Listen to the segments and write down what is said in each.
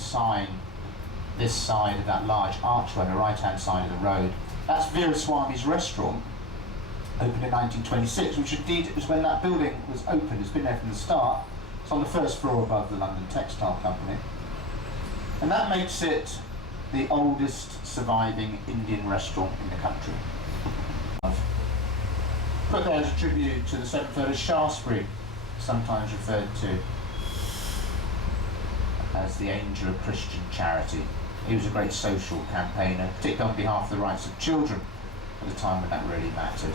sign this side of that large archway on the right-hand side of the road. That's Veeraswamy's restaurant, opened in 1926, which indeed was when that building was opened. It's been there from the start. It's on the first floor above the London Textile Company. And that makes it the oldest surviving Indian restaurant in the country. I've put there as a tribute to the 7th Earl of Shaftesbury, sometimes referred to as the angel of Christian charity. He was a great social campaigner, particularly on behalf of the rights of children at a time when that really mattered.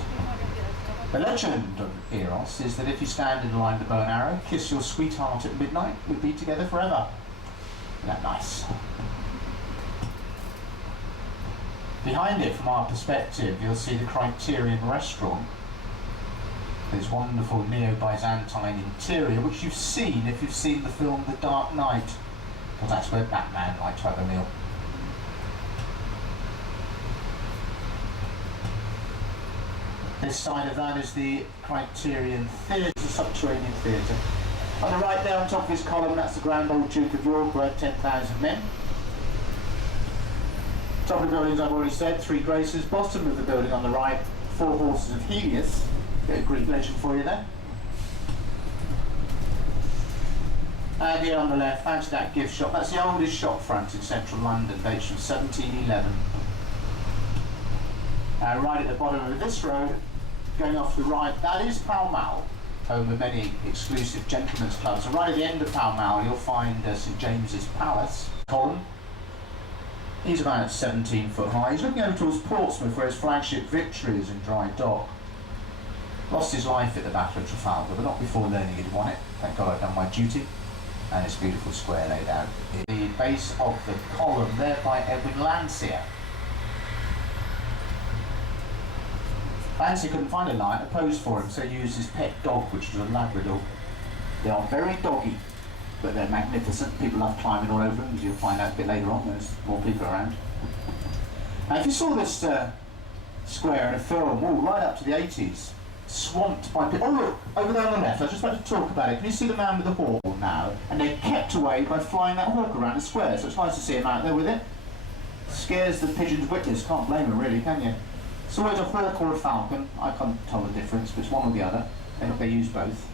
The legend of Eros is that if you stand in line with the bow and arrow, kiss your sweetheart at midnight, we'll be together forever. Isn't that nice? Behind it, from our perspective, you'll see the Criterion restaurant. This wonderful neo-Byzantine interior, which you've seen if you've seen the film The Dark Knight, because that's where Batman liked to have a meal. This side of that is the Criterion Theatre, a subterranean theatre. On the right there, on top of his column, that's the Grand Old Duke of York, who had 10,000 men. Top of the buildings, I've already said, 3 Graces. Bottom of the building on the right, 4 Horses of Helios. Bit of Greek legend for you there. And here on the left, fancy that gift shop. That's the oldest shop front in central London, dates from 1711. Right at the bottom of this road, going off to the right, that is Pall Mall, home of many exclusive gentlemen's clubs. And right at the end of Pall Mall, you'll find St James's Palace column. He's about 17 foot high. He's looking over towards Portsmouth, where his flagship Victory is in dry dock. Lost his life at the Battle of Trafalgar, but not before learning he'd won it. Thank God I've done my duty. And this beautiful square laid out. The base of the column there by Edwin Landseer. Landseer couldn't find a lion to pose for him, so he used his pet dog, which was a Labrador. They are very doggy, but they're magnificent. People love climbing all over them, as you'll find out a bit later on. There's more people around. Now, if you saw this square in a film, right up to the 80s, swamped by people. Oh look, over there on the left, I was just about to talk about it. Can you see the man with the hawk now? And they kept away by flying that hawk around the square, so it's nice to see him out there with it. Scares the pigeon's witness, can't blame him really, can you? It's always a hawk or a falcon, I can't tell the difference, but it's one or the other. They use both.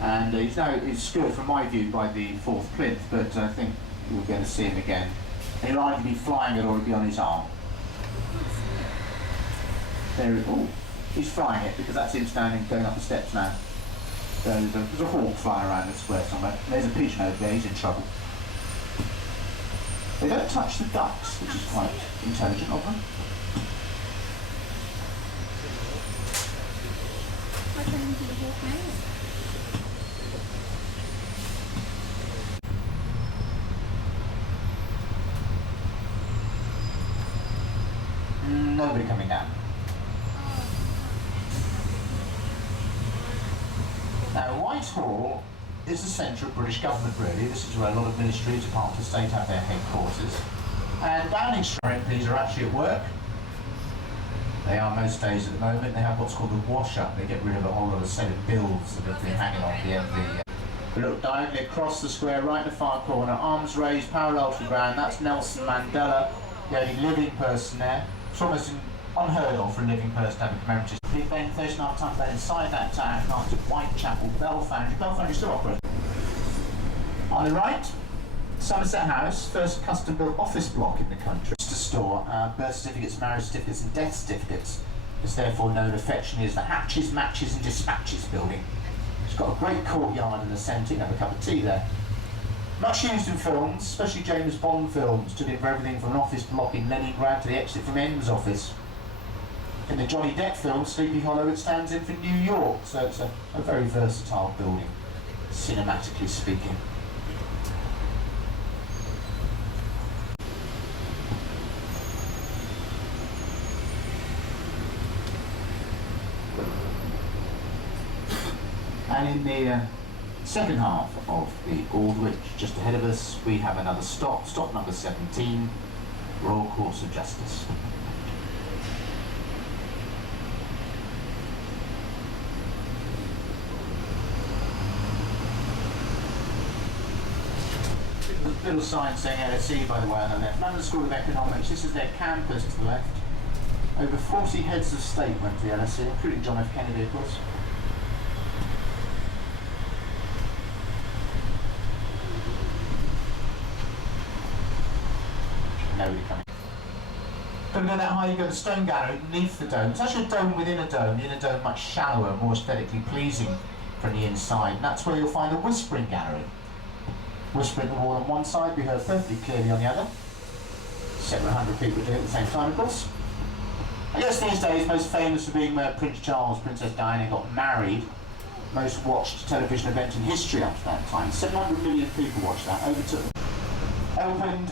And he's skirted from my view by the 4th plinth, but I think we'll be able to see him again. He'll either be flying it or he'll be on his arm. There, oh, he's flying it because that's him standing, going up the steps now. So there's a hawk flying around the square somewhere. There's a pigeon over there, he's in trouble. They don't touch the ducks, which is quite intelligent of them. Nobody coming down. Now, Whitehall is the centre of British government, really. This is where a lot of ministries, Department of State have their headquarters. And Downing Street MPs are actually at work. They are most days at the moment. They have what's called a wash-up. They get rid of a whole lot of set of bills that have been hanging on the end of the... We look diagonally across the square, right in the far corner, arms raised, parallel to the ground. That's Nelson Mandela, the only living person there. It's almost unheard of for a living person to have a commemorative. Big Ben, 13.5 tons bed inside that tower, after Whitechapel Bell Foundry. Bell Foundry still operating. On the right, Somerset House, first custom-built office block in the country. To store birth certificates, marriage certificates and death certificates. It's therefore known affectionately as the Hatches, Matches and Dispatches building. It's got a great courtyard in the centre. You can have a cup of tea there. Much used in films, especially James Bond films, to do for everything from an office block in Leningrad to the exit from M's office. In the Johnny Depp film, Sleepy Hollow, it stands in for New York, so it's a very versatile building, cinematically speaking. And in the second half of the Aldwych, just ahead of us, we have another stop number 17, Royal Courts of Justice. The little sign saying LSE, by the way, on the left. London School of Economics. This is their campus to the left. Over 40 heads of state went to the LSE, including John F. Kennedy, of course. Nobody coming. Don't go that high, you go to the stone gallery beneath the dome. It's actually a dome within a dome. The inner dome much shallower, more aesthetically pleasing from the inside. And that's where you'll find the whispering gallery. Whispering the wall on one side, be heard perfectly clearly on the other. Several hundred people do it at the same time, of course. I guess these days, most famous for being where Prince Charles, Princess Diana got married. Most watched television event in history up to that time. 700 million people watched that. Opened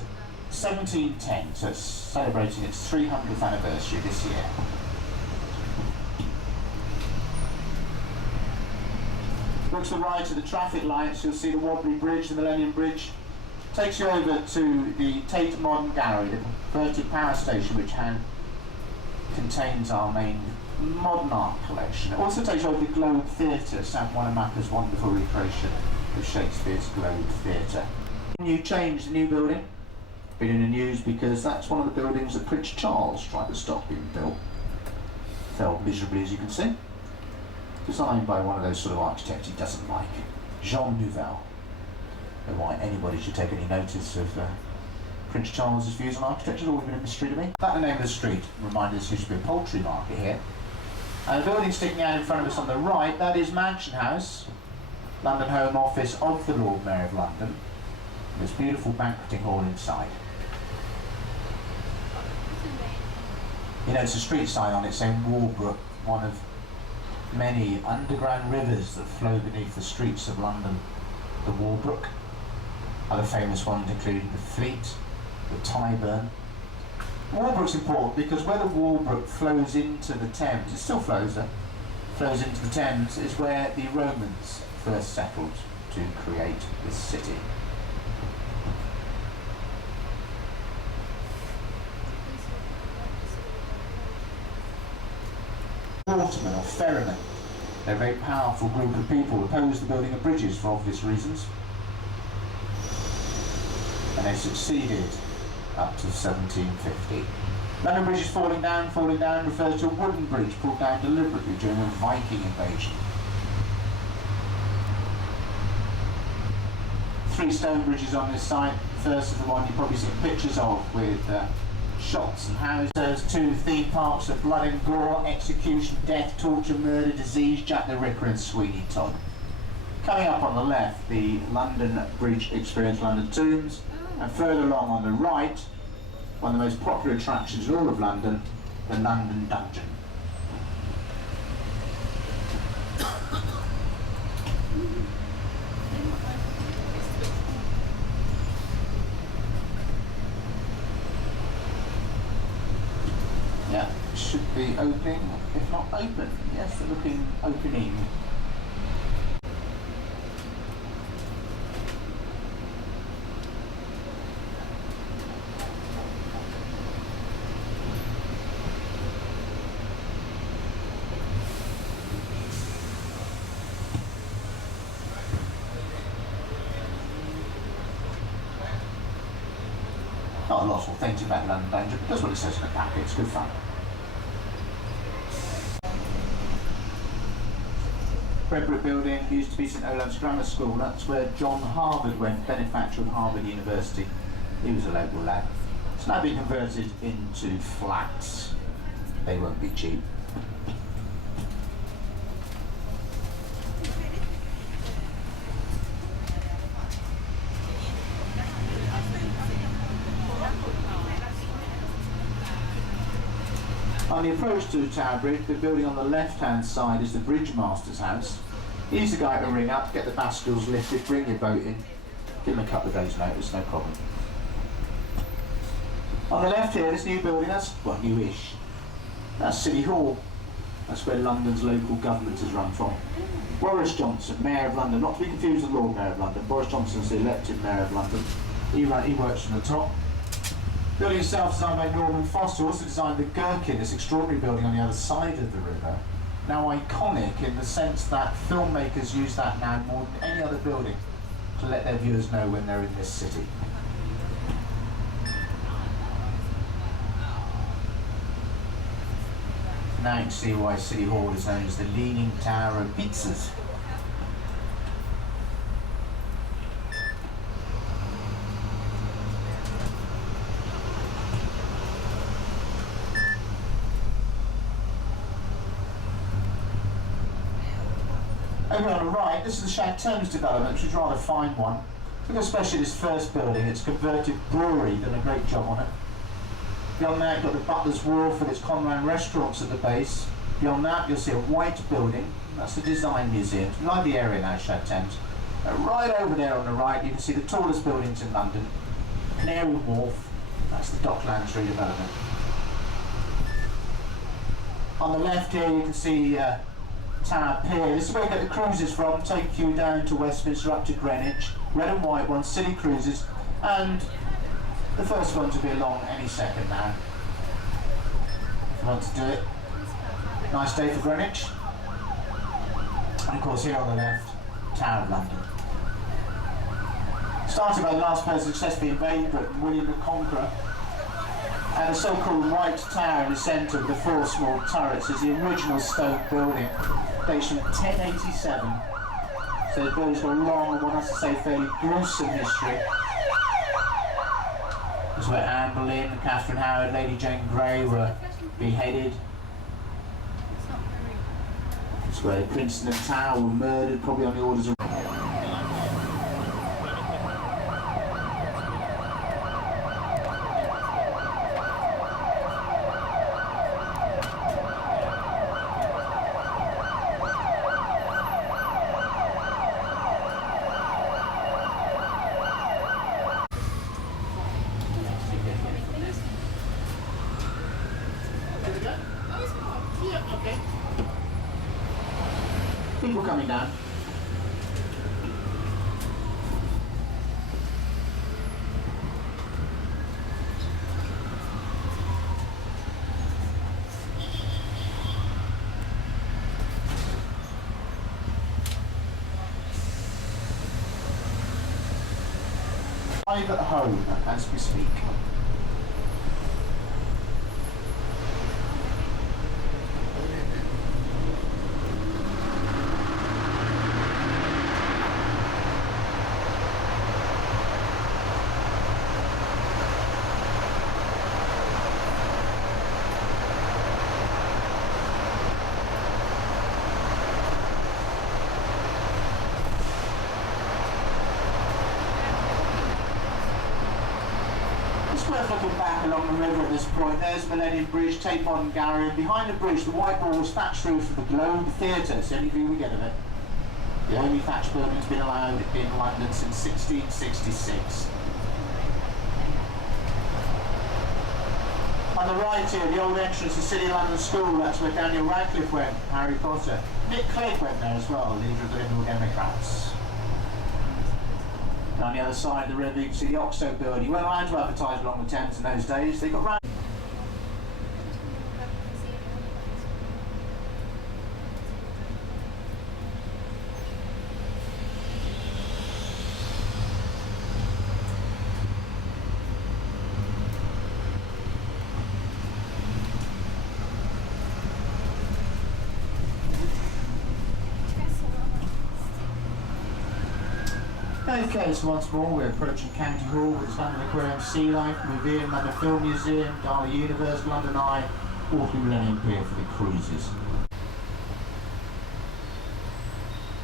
1710, so it's celebrating its 300th anniversary this year. Look to the right of the traffic lights, you'll see the Wobbly Bridge, the Millennium Bridge. Takes you over to the Tate Modern Gallery, the converted power station which contains our main modern art collection. It also takes you over to the Globe Theatre, Sam Wanamaker's wonderful recreation of Shakespeare's Globe Theatre. New change, the new building. Been in the news because that's one of the buildings that Prince Charles tried to stop being built. Failed miserably, as you can see. Designed by one of those sort of architects he doesn't like, Jean Nouvel. Don't know why anybody should take any notice of Prince Charles's views on architecture. It's always been a mystery to me. That's the name of the street. Reminded us there used to be a poultry market here. And the building sticking out in front of us on the right, that is Mansion House, London Home Office of the Lord Mayor of London. There's a beautiful banqueting hall inside. You know, it's a street sign on it saying Walbrook, one of many underground rivers that flow beneath the streets of London. The Walbrook. Other famous ones including the Fleet, the Tyburn. Walbrook's important because where the Walbrook flows into the Thames, it still flows there, flows into the Thames, is where the Romans first settled to create this city. Watermen or ferrymen. They're a very powerful group of people opposed to building of bridges for obvious reasons. And they succeeded up to 1750. London Bridge is falling down refers to a wooden bridge pulled down deliberately during a Viking invasion. 3 stone bridges on this site. The first is the one you've probably seen pictures of with shots and houses. 2 theme parks of blood and gore, execution, death, torture, murder, disease, Jack the Ripper and Sweeney Todd. Coming up on the left, the London Bridge Experience London Tombs, and further along on the right, one of the most popular attractions in all of London, the London Dungeon. Yeah, should be opening, if not open. Yes, they're looking opening. Not a lot authentic about London Dungeon, but that's what it says in the packet. It's good fun. Redbrick Building used to be St Olave's Grammar School. That's where John Harvard went, benefactor of Harvard University. He was a local lad. It's now been converted into flats. They won't be cheap. On the approach to Tower Bridge, the building on the left-hand side is the Bridge Master's house. He's the guy to ring up, get the bascles lifted, bring your boat in, give him a couple of days' notice, no problem. On the left here, this new building, that's, well, newish. That's City Hall. That's where London's local government is run from. Boris Johnson, Mayor of London, not to be confused with Lord Mayor of London. Boris Johnson's the elected Mayor of London. He works from the top. Building itself designed by Norman Foster, also designed the Gherkin, this extraordinary building on the other side of the river. Now iconic in the sense that filmmakers use that now more than any other building to let their viewers know when they're in this city. now you can see why City Hall is known as the Leaning Tower of Pizzas. Over on the right, this is the Captions development, which is a rather fine one. Look especially this first building, it's converted brewery, done a great job on it. Beyond that, you've got the Butler's Wharf with its Conran restaurants at the base. Beyond that, you'll see a white building, that's the Design Museum. Like the area now, Captions. Right over there on the right, you can see the tallest buildings in London. Canary Wharf, that's the Docklands redevelopment. On the left here, you can see Tower Pier. This is where you get the cruises from, take you down to Westminster up to Greenwich. Red and white ones, city cruises, and the first ones will be along any second now. If you want to do it. Nice day for Greenwich. And of course here on the left, Tower of London. Started by the last person to successfully invade Britain, William the Conqueror. And the so-called White Tower in the centre with the four small turrets is the original stone building. Dates from 1087. So the building's got a long, one has to say fairly gruesome history. This is where Anne Boleyn, Catherine Howard, Lady Jane Grey were beheaded. This is where Princeton and Tower were murdered, probably on the orders of... People coming down. Live at home as we speak. Looking back along the river at this point, there's Millennium Bridge, Tate Modern Gallery, and behind the bridge, the white walls, thatched roof of the Globe Theatre. It's the only view we get of it. The only thatched building's been allowed in London since 1666. On the right here, the old entrance to City London School, that's where Daniel Radcliffe went, Harry Potter. Nick Clegg went there as well, leader of the Liberal Democrats. And on the other side of the river, you can see the Oxo building. You weren't allowed to advertise along the Thames in those days. They got round. Okay, so once more we're approaching County Hall with its London Aquarium, Sea Life, Museum, London Film Museum, Darla Universe, London Eye, Waterloo Millennium Pier for the cruises.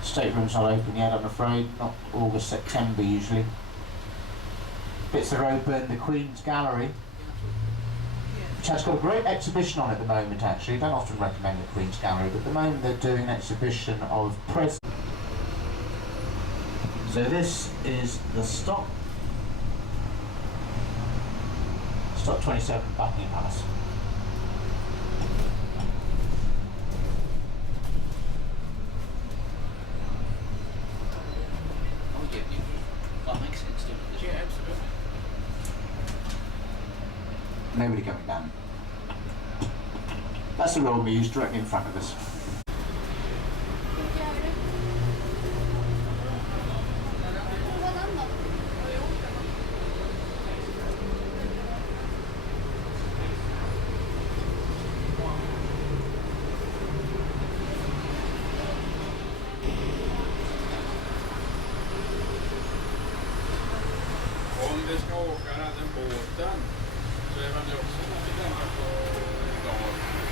Staterooms not open yet, I'm afraid, not August, September usually. Bits are open, the Queen's Gallery, which has got a great exhibition on at the moment actually. Don't often recommend the Queen's Gallery, but at the moment they're doing an exhibition of presents. So this is the Stock 27 Buckingham Palace. Oh yeah, that makes sense, doesn't it? Yeah, absolutely. Nobody coming down. That's the Royal Mews directly in front of us. om det ska åka den båten så är man ju också när vi väntar på dag.